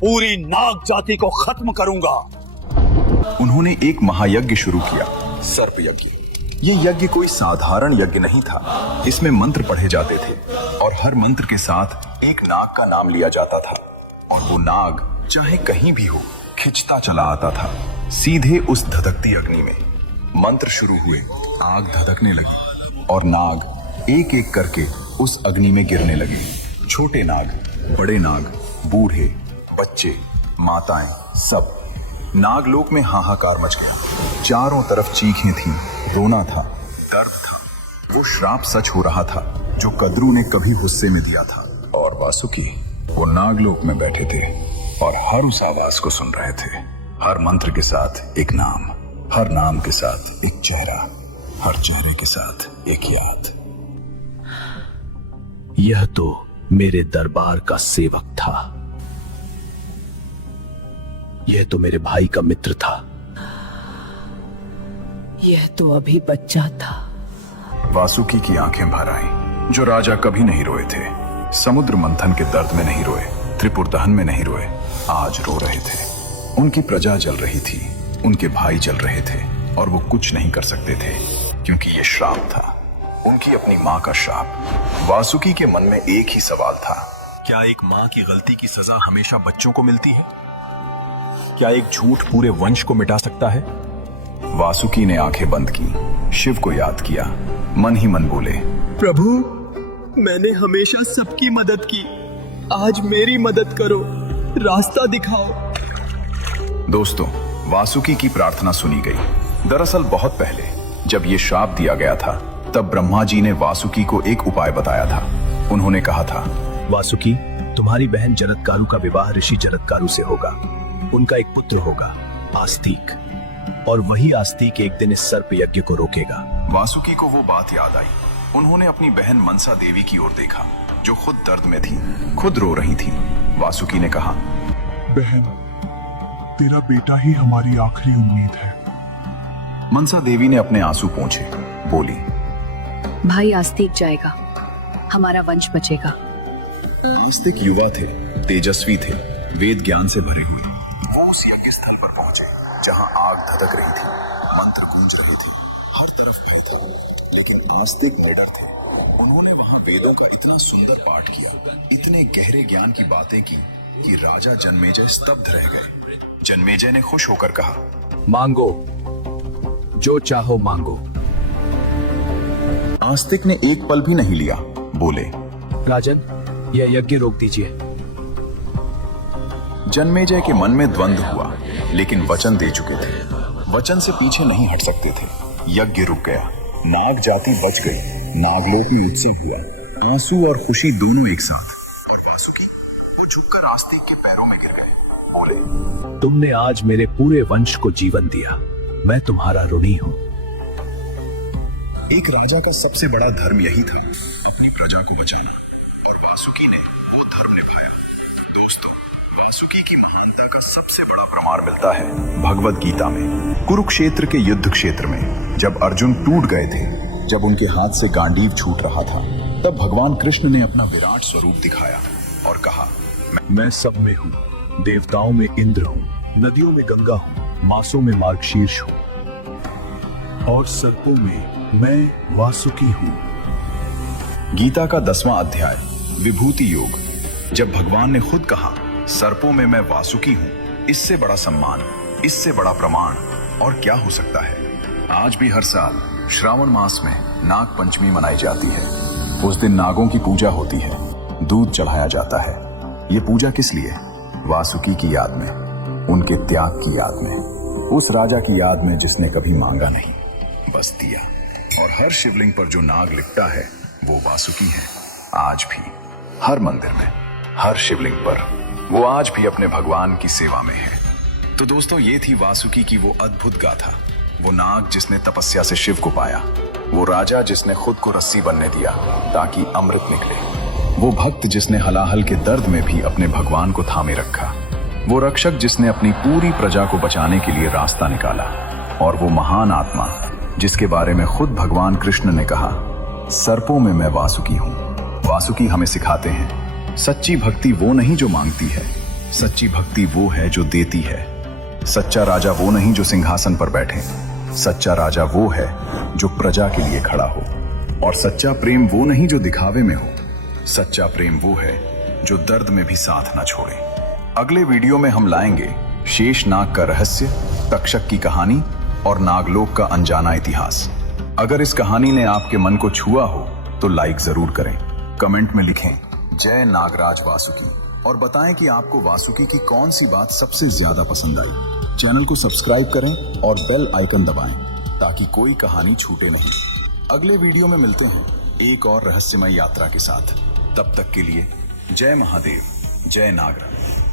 पूरी नाग जाति को खत्म करूंगा। उन्होंने एक महायज्ञ शुरू किया, सर्प यज्ञ। ये यज्ञ कोई साधारण यज्ञ नहीं था। इसमें मंत्र पढ़े जाते थे और हर मंत्र के साथ एक नाग का नाम लिया जाता था और वो नाग चाहे कहीं भी हो खिंचता चला आता था सीधे उस धधकती अग्नि में। मंत्र शुरू हुए, आग धधकने लगी और नाग एक एक करके उस अग्नि में गिरने लगे। छोटे नाग, बड़े नाग, बूढ़े, बच्चे, माताएं, सब। नागलोक में हाहाकार मच गया। चारों तरफ चीखें थीं, रोना था, दर्द था। वो श्राप सच हो रहा था जो कद्रू ने कभी गुस्से में दिया था। और वासुकी, वो नागलोक में बैठे थे और हर उस आवाज को सुन रहे थे। हर मंत्र के साथ एक नाम, हर नाम के साथ एक चेहरा, हर चेहरे के साथ एक याद। यह तो मेरे दरबार का सेवक था। यह तो मेरे भाई का मित्र था। यह तो अभी बच्चा था। वासुकी की आंखें भर आईं। जो राजा कभी नहीं रोए थे, समुद्र मंथन के दर्द में नहीं रोए, त्रिपुर दहन में नहीं रोए, आज रो रहे थे। उनकी प्रजा जल रही थी, उनके भाई जल रहे थे और वो कुछ नहीं कर सकते थे क्योंकि ये श्राप था, उनकी अपनी माँ का श्राप। वासुकी के मन में एक ही सवाल था, क्या एक माँ की गलती की सजा हमेशा बच्चों को मिलती है? क्या एक झूठ पूरे वंश को मिटा सकता है? वासुकी ने आंखें बंद की, शिव को याद किया, मन ही मन बोले, प्रभु, मैंने हमेशा सबकी मदद की, आज मेरी मदद करो, रास्ता दिखाओ। दोस्तों, वासुकी की प्रार्थना सुनी गई। दरअसल बहुत पहले जब ये श्राप दिया गया था, तब ब्रह्मा जी ने वासुकी को एक उपाय बताया था। उन्होंने कहा था, वासुकी, तुम्हारी बहन जरत्कारु का विवाह ऋषि जरत्कारु से होगा। उनका एक पुत्र होगा, आस्तिक, और वही आस्तिक एक दिन इस सर्प यज्ञ को रोकेगा। वासुकी को वो बात याद आई। उन्होंने अपनी बहन मनसा देवी की ओर देखा, जो खुद दर्द में थी, खुद रो रही थी। वासुकी ने कहा, बहन, तेरा बेटा ही हमारी आखिरी उम्मीद है। मनसा देवी ने अपने आंसू पोंछे, बोली, भाई आस्तिक जाएगा, हमारा वंश बचेगा। आस्तिक युवा थे, तेजस्वी थे, वेद ज्ञान से भरे हुए। वो उस यज्ञ स्थल पर पहुंचे जहां आग धधक रही थी, मंत्र गूंज रहे थे, हर तरफ भय था। लेकिन आस्तिक निडर थे। उन्होंने वहां वेदों का इतना सुंदर पाठ किया, इतने गहरे ज्ञान की बातें की कि राजा जन्मेजय स्तब्ध रह गए। जन्मेजय ने खुश होकर कहा, मांगो, जो चाहो मांगो। आस्तिक ने एक पल भी नहीं लिया, बोले, राजन, यह यज्ञ रोक दीजिए। जन्मेजय के मन में द्वंद्व हुआ, लेकिन वचन दे चुके थे, वचन से पीछे नहीं हट सकते थे। यज्ञ रुक गया, नाग जाति बच गई। नागलोक में उत्सव हुआ, आंसू और खुशी दोनों एक साथ। और वासुकी, वो झुककर आस्तिक के पैरों में गिर गए, बोले, तुमने आज मेरे पूरे वंश को जीवन दिया, मैं तुम्हारा ऋणी हूं। एक राजा का सबसे बड़ा धर्म यही था, अपनी प्रजा को बचाना, और वासुकी ने वो धर्म निभाया। दोस्तों, वासुकी की महानता का सबसे बड़ा प्रमाण मिलता है भगवद गीता में। कुरुक्षेत्र के युद्ध क्षेत्र में जब अर्जुन टूट गए थे, जब उनके हाथ से गांडीव छूट रहा था, तब भगवान कृष्ण ने अपना विराट स्वरूप दिखाया और कहा, मैं सब में हूँ, देवताओं में इंद्र हूँ, नदियों में गंगा हूँ, मासों में मार्गशीर्ष हूँ, और सर्पों में मैं वासुकी हूँ। गीता का 10वां अध्याय, विभूति योग। जब भगवान ने खुद कहा, सर्पों में मैं वासुकी हूँ, इससे बड़ा सम्मान, इससे बड़ा प्रमाण और क्या हो सकता है। आज भी हर साल श्रावण मास में नाग पंचमी मनाई जाती है। उस दिन नागों की पूजा होती है, दूध चढ़ाया जाता है। ये पूजा किस लिए? वासुकी की याद में, उनके त्याग की याद में, उस राजा की याद में जिसने कभी मांगा नहीं, बस दिया। और हर शिवलिंग पर जो नाग लिखता है वो वासुकी है। आज भी हर मंदिर में, हर शिवलिंग पर वो आज भी अपने भगवान की सेवा में है। तो दोस्तों, ये थी वासुकी की वो अद्भुत गाथा। वो नाग जिसने तपस्या से शिव को पाया, वो राजा जिसने खुद को रस्सी बनने दिया ताकि अमृत निकले, वो भक्त जिसने हलाहल के दर्द में भी अपने भगवान को थामे रखा, वो रक्षक जिसने अपनी पूरी प्रजा को बचाने के लिए रास्ता निकाला, और वो महान आत्मा जिसके बारे में खुद भगवान कृष्ण ने कहा, सर्पों में मैं वासुकी हूँ। वासुकी हमें सिखाते हैं, सच्ची भक्ति वो नहीं जो मांगती है, सच्ची भक्ति वो है जो देती है। सच्चा राजा वो नहीं जो सिंहासन पर बैठे, सच्चा राजा वो है जो प्रजा के लिए खड़ा हो। और सच्चा प्रेम वो नहीं जो दिखावे में हो, सच्चा प्रेम वो है जो दर्द में भी साथ ना छोड़े। अगले वीडियो में हम लाएंगे शेष नाग का रहस्य, तक्षक की कहानी और नागलोक का अनजाना इतिहास। अगर इस कहानी ने आपके मन को छुआ हो तो लाइक जरूर करें, कमेंट में लिखें जय नागराज वासुकी और बताएं कि आपको वासुकी की कौन सी बात सबसे ज्यादा पसंद आई। चैनल को सब्सक्राइब करें और बेल आइकन दबाएं ताकि कोई कहानी छूटे नहीं। अगले वीडियो में मिलते हैं एक और रहस्यमय यात्रा के साथ। तब तक के लिए जय महादेव, जय नागराज।